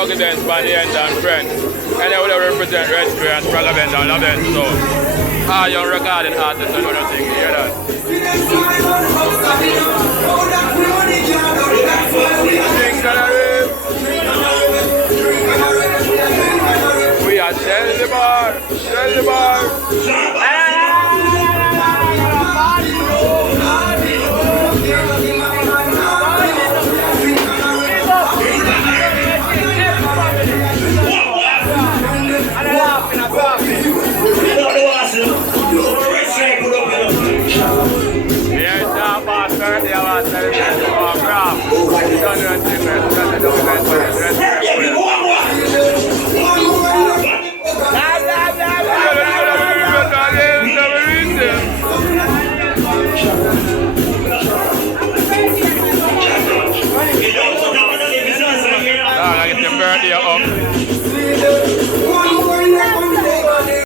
Duggy BENZ, BENZ and friends. And they would represent REDSQUARE and Labenz and Labenz. So, young recording artists and other things. You hear that? We are sell the bar, sell the bar. Birthday up.